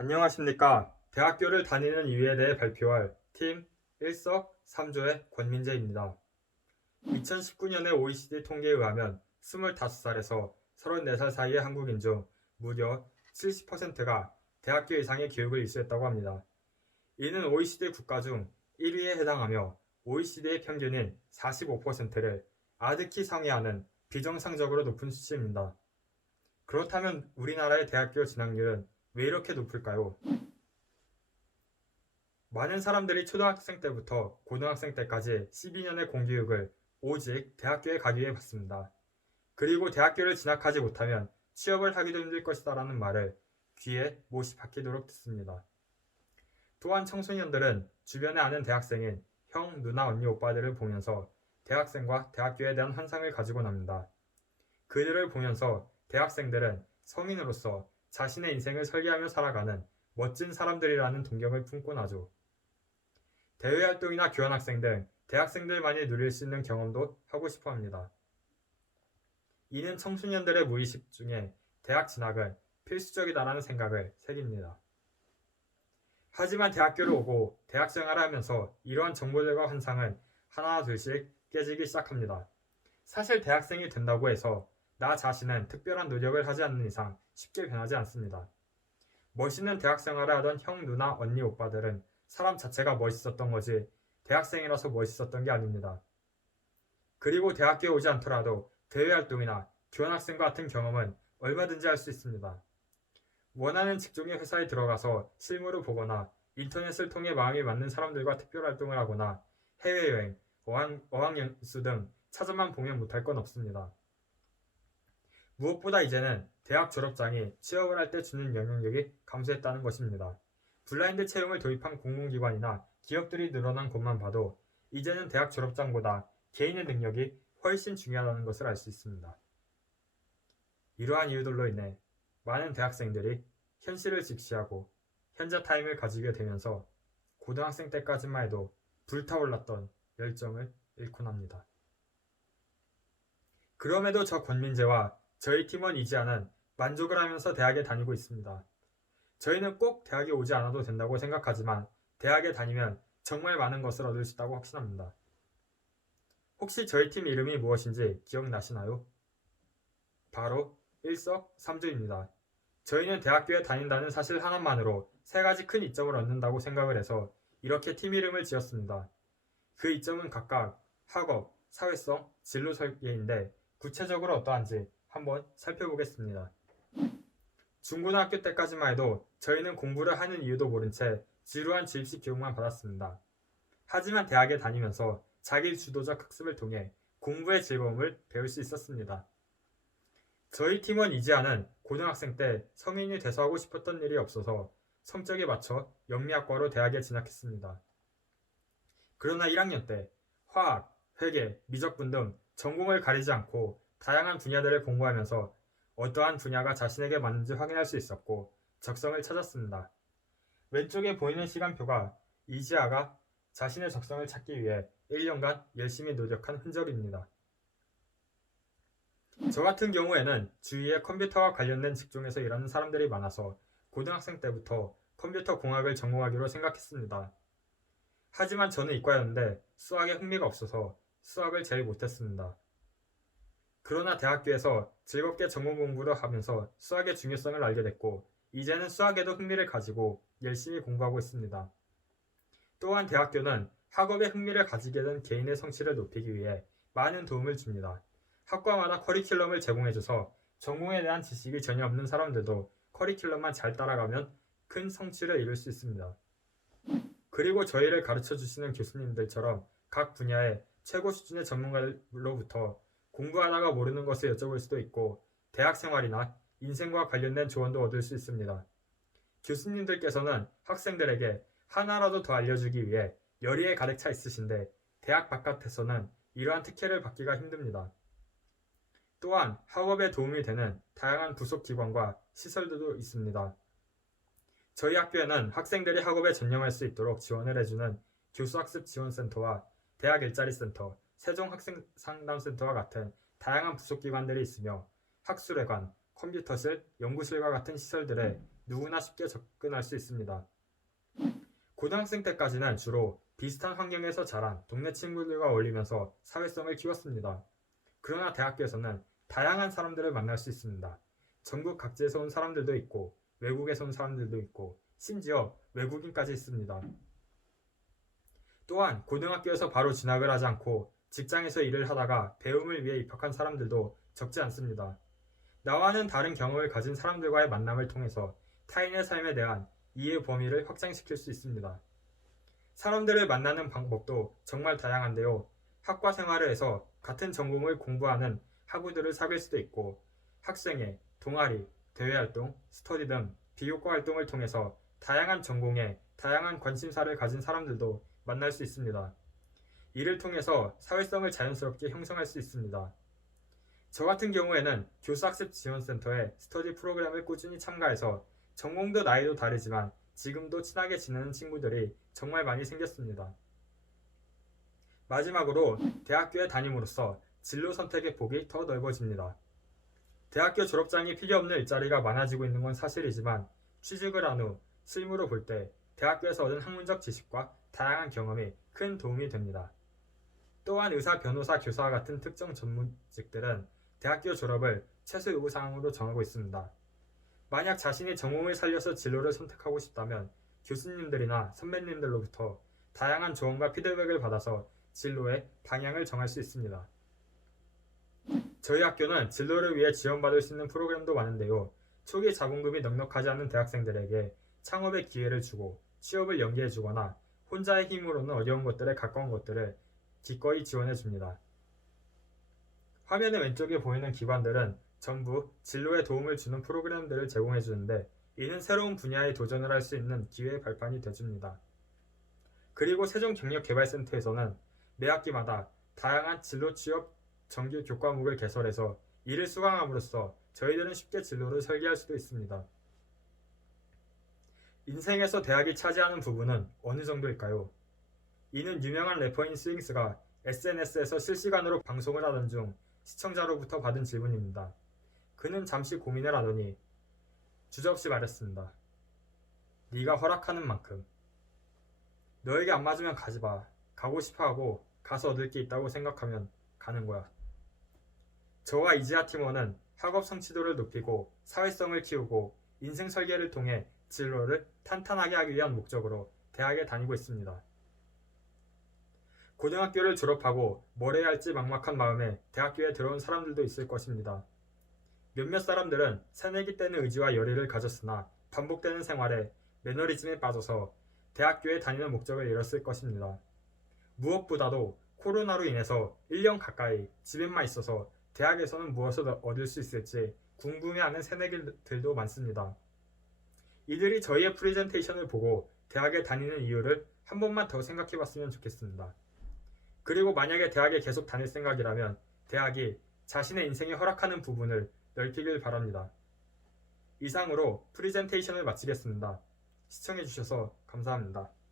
안녕하십니까. 대학교를 다니는 이유에 대해 발표할 팀 일석삼조의 권민재입니다. 2019년의 OECD 통계에 의하면 25살에서 34살 사이의 한국인 중 무려 70%가 대학교 이상의 교육을 이수했다고 합니다. 이는 OECD 국가 중 1위에 해당하며 OECD의 평균인 45%를 아득히 상회하는 비정상적으로 높은 수치입니다. 그렇다면 우리나라의 대학교 진학률은 왜 이렇게 높을까요? 많은 사람들이 초등학생 때부터 고등학생 때까지 12년의 공교육을 오직 대학교에 가기 위해 받습니다. 그리고 대학교를 진학하지 못하면 취업을 하기도 힘들 것이다 라는 말을 귀에 못이 박히도록 듣습니다. 또한 청소년들은 주변에 아는 대학생인 형, 누나, 언니, 오빠들을 보면서 대학생과 대학교에 대한 환상을 가지고 납니다. 그들을 보면서 대학생들은 성인으로서 자신의 인생을 설계하며 살아가는 멋진 사람들이라는 동경을 품곤 하죠. 대외활동이나 교환학생 등 대학생들만이 누릴 수 있는 경험도 하고 싶어 합니다. 이는 청소년들의 무의식 중에 대학 진학은 필수적이다라는 생각을 새깁니다. 하지만 대학교를 오고 대학 생활을 하면서 이러한 정보들과 환상은 하나 둘씩 깨지기 시작합니다. 사실 대학생이 된다고 해서 나 자신은 특별한 노력을 하지 않는 이상 쉽게 변하지 않습니다. 멋있는 대학 생활을 하던 형, 누나, 언니, 오빠들은 사람 자체가 멋있었던 거지 대학생이라서 멋있었던 게 아닙니다. 그리고 대학교에 오지 않더라도 대외활동이나 교환학생과 같은 경험은 얼마든지 할 수 있습니다. 원하는 직종의 회사에 들어가서 실무를 보거나 인터넷을 통해 마음이 맞는 사람들과 특별활동을 하거나 해외여행, 어학연수 등 찾아만 보면 못할 건 없습니다. 무엇보다 이제는 대학 졸업장이 취업을 할 때 주는 영향력이 감소했다는 것입니다. 블라인드 채용을 도입한 공공기관이나 기업들이 늘어난 것만 봐도 이제는 대학 졸업장보다 개인의 능력이 훨씬 중요하다는 것을 알 수 있습니다. 이러한 이유들로 인해 많은 대학생들이 현실을 직시하고 현자 타임을 가지게 되면서 고등학생 때까지만 해도 불타올랐던 열정을 잃곤 합니다. 그럼에도 저 권민재와 저희 팀원 이지아는 만족을 하면서 대학에 다니고 있습니다. 저희는 꼭 대학에 오지 않아도 된다고 생각하지만 대학에 다니면 정말 많은 것을 얻을 수 있다고 확신합니다. 혹시 저희 팀 이름이 무엇인지 기억나시나요? 바로 일석삼조입니다. 저희는 대학교에 다닌다는 사실 하나만으로 세 가지 큰 이점을 얻는다고 생각을 해서 이렇게 팀 이름을 지었습니다. 그 이점은 각각 학업, 사회성, 진로 설계인데 구체적으로 어떠한지 한번 살펴보겠습니다. 중고등학교 때까지만 해도 저희는 공부를 하는 이유도 모른 채 지루한 주입식 교육만 받았습니다. 하지만 대학에 다니면서 자기 주도적 학습을 통해 공부의 즐거움을 배울 수 있었습니다. 저희 팀원 이지아는 고등학생 때 성인이 돼서 하고 싶었던 일이 없어서 성적에 맞춰 영미학과로 대학에 진학했습니다. 그러나 1학년 때 화학, 회계, 미적분 등 전공을 가리지 않고 다양한 분야들을 공부하면서 어떠한 분야가 자신에게 맞는지 확인할 수 있었고 적성을 찾았습니다. 왼쪽에 보이는 시간표가 이지아가 자신의 적성을 찾기 위해 1년간 열심히 노력한 흔적입니다. 저 같은 경우에는 주위에 컴퓨터와 관련된 직종에서 일하는 사람들이 많아서 고등학생 때부터 컴퓨터 공학을 전공하기로 생각했습니다. 하지만 저는 이과였는데 수학에 흥미가 없어서 수학을 제일 못했습니다. 그러나 대학교에서 즐겁게 전공 공부를 하면서 수학의 중요성을 알게 됐고 이제는 수학에도 흥미를 가지고 열심히 공부하고 있습니다. 또한 대학교는 학업에 흥미를 가지게 된 개인의 성취를 높이기 위해 많은 도움을 줍니다. 학과마다 커리큘럼을 제공해줘서 전공에 대한 지식이 전혀 없는 사람들도 커리큘럼만 잘 따라가면 큰 성취를 이룰 수 있습니다. 그리고 저희를 가르쳐 주시는 교수님들처럼 각 분야의 최고 수준의 전문가들로부터 공부하다가 모르는 것을 여쭤볼 수도 있고 대학 생활이나 인생과 관련된 조언도 얻을 수 있습니다. 교수님들께서는 학생들에게 하나라도 더 알려주기 위해 열의에 가득 차 있으신데 대학 바깥에서는 이러한 특혜를 받기가 힘듭니다. 또한 학업에 도움이 되는 다양한 부속 기관과 시설들도 있습니다. 저희 학교에는 학생들이 학업에 전념할 수 있도록 지원을 해주는 교수학습지원센터와 대학일자리센터, 세종학생상담센터와 같은 다양한 부속기관들이 있으며 학술회관, 컴퓨터실, 연구실과 같은 시설들에 누구나 쉽게 접근할 수 있습니다. 고등학생 때까지는 주로 비슷한 환경에서 자란 동네 친구들과 어울리면서 사회성을 키웠습니다. 그러나 대학교에서는 다양한 사람들을 만날 수 있습니다. 전국 각지에서 온 사람들도 있고 외국에서 온 사람들도 있고 심지어 외국인까지 있습니다. 또한 고등학교에서 바로 진학을 하지 않고 직장에서 일을 하다가 배움을 위해 입학한 사람들도 적지 않습니다. 나와는 다른 경험을 가진 사람들과의 만남을 통해서 타인의 삶에 대한 이해 범위를 확장시킬 수 있습니다. 사람들을 만나는 방법도 정말 다양한데요. 학과 생활을 해서 같은 전공을 공부하는 학우들을 사귈 수도 있고 학생회, 동아리, 대외활동, 스터디 등 비교과 활동을 통해서 다양한 전공에 다양한 관심사를 가진 사람들도 만날 수 있습니다. 이를 통해서 사회성을 자연스럽게 형성할 수 있습니다. 저 같은 경우에는 교수학습 지원센터의 스터디 프로그램을 꾸준히 참가해서 전공도 나이도 다르지만 지금도 친하게 지내는 친구들이 정말 많이 생겼습니다. 마지막으로 대학교에 다님으로써 진로 선택의 폭이 더 넓어집니다. 대학교 졸업장이 필요 없는 일자리가 많아지고 있는 건 사실이지만 취직을 한 후 실무로 볼 때 대학교에서 얻은 학문적 지식과 다양한 경험이 큰 도움이 됩니다. 또한 의사, 변호사, 교사 같은 특정 전문직들은 대학교 졸업을 최소 요구사항으로 정하고 있습니다. 만약 자신이 전공을 살려서 진로를 선택하고 싶다면 교수님들이나 선배님들로부터 다양한 조언과 피드백을 받아서 진로의 방향을 정할 수 있습니다. 저희 학교는 진로를 위해 지원받을 수 있는 프로그램도 많은데요. 초기 자본금이 넉넉하지 않은 대학생들에게 창업의 기회를 주고 취업을 연계해주거나 혼자의 힘으로는 어려운 것들에 가까운 것들을 기꺼이 지원해줍니다. 화면의 왼쪽에 보이는 기관들은 전부 진로에 도움을 주는 프로그램들을 제공해주는데 이는 새로운 분야에 도전을 할 수 있는 기회의 발판이 되줍니다. 그리고 세종경력개발센터에서는 매 학기마다 다양한 진로 취업 정규 교과목을 개설해서 이를 수강함으로써 저희들은 쉽게 진로를 설계할 수도 있습니다. 인생에서 대학이 차지하는 부분은 어느 정도일까요? 이는 유명한 래퍼인 스윙스가 SNS에서 실시간으로 방송을 하던 중 시청자로부터 받은 질문입니다. 그는 잠시 고민을 하더니 주저없이 말했습니다. 네가 허락하는 만큼. 너에게 안 맞으면 가지 마. 가고 싶어하고 가서 얻을 게 있다고 생각하면 가는 거야. 저와 이지아 팀원은 학업 성취도를 높이고 사회성을 키우고 인생 설계를 통해 진로를 탄탄하게 하기 위한 목적으로 대학에 다니고 있습니다. 고등학교를 졸업하고 뭘 해야 할지 막막한 마음에 대학교에 들어온 사람들도 있을 것입니다. 몇몇 사람들은 새내기 때는 의지와 열의를 가졌으나 반복되는 생활에 매너리즘에 빠져서 대학교에 다니는 목적을 잃었을 것입니다. 무엇보다도 코로나로 인해서 1년 가까이 집에만 있어서 대학에서는 무엇을 얻을 수 있을지 궁금해하는 새내기들도 많습니다. 이들이 저희의 프레젠테이션을 보고 대학에 다니는 이유를 한 번만 더 생각해 봤으면 좋겠습니다. 그리고 만약에 대학에 계속 다닐 생각이라면 대학이 자신의 인생에 허락하는 부분을 넓히길 바랍니다. 이상으로 프레젠테이션을 마치겠습니다. 시청해주셔서 감사합니다.